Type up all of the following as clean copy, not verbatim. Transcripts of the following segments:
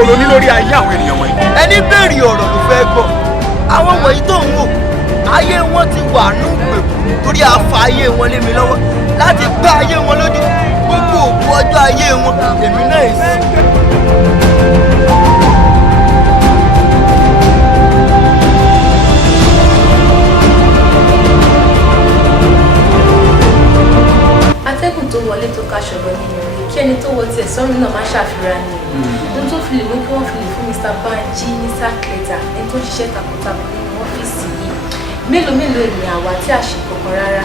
òrò ní lórí ayé àwọn ènìyàn wọ̀nyí. ẹni béèrè ọ̀rọ̀ ló fẹ́ gbọ́. àwọn wọ̀nyí tó ń wò ayé wọn ti wà ní ìgbèkùn torí a fa ayé wọn lé mi lọ́wọ́ láti gbá ayé wọn lójú gbogbo òkú ọjọ́ ayé wọn èmi náà sí. atẹ́gùn tó wọlé tó kaṣọ lọ nínú rẹ̀ kí ẹni tó wọ tiẹ̀ sọ́run náà má ṣàfihàn ni ohun tó fi lè mú kí wọ́n fi lè fún Mr. Banji ní sákẹ́tà ẹni tó ń ṣiṣẹ́ takuntakun nínú ọ́fíìsì yìí mélòó mélòó ènìyàn àwa tí a ṣe kankan rárá.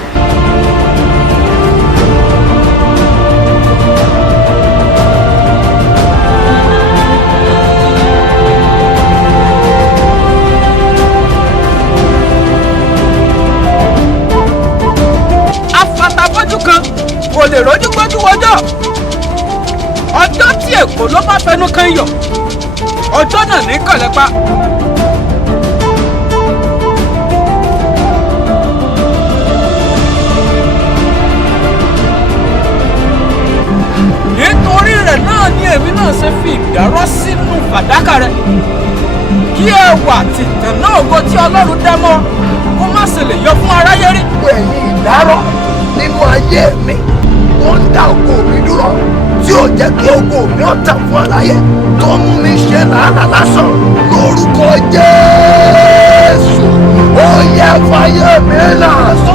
afatabọ́jú kan kò lè rọ́jú gbọ́jú wọjọ́ ọjọ́ tí èkó ló bá fẹnu kan yọ ọjọ́ náà ní kọ̀lẹ́pá. nítorí rẹ̀ náà ni èmi náà ṣe fi ìdárọ́ sínú fàdákà rẹ̀ kí ẹwà tìtàn náà ògo tí Ọlọ́run dá mọ́ kó má ṣe lè yọ fún aráyé rí. ẹ̀yin ìdárọ̀ nínú ayé mi tó ń dá ògo mi dúró tí ò jẹ́ kí ògo mi ó tàn fún aláyé tó mú mi ṣe làálàá lásán lórúkọ Jésù ó yẹ fàyè mi náà sọ.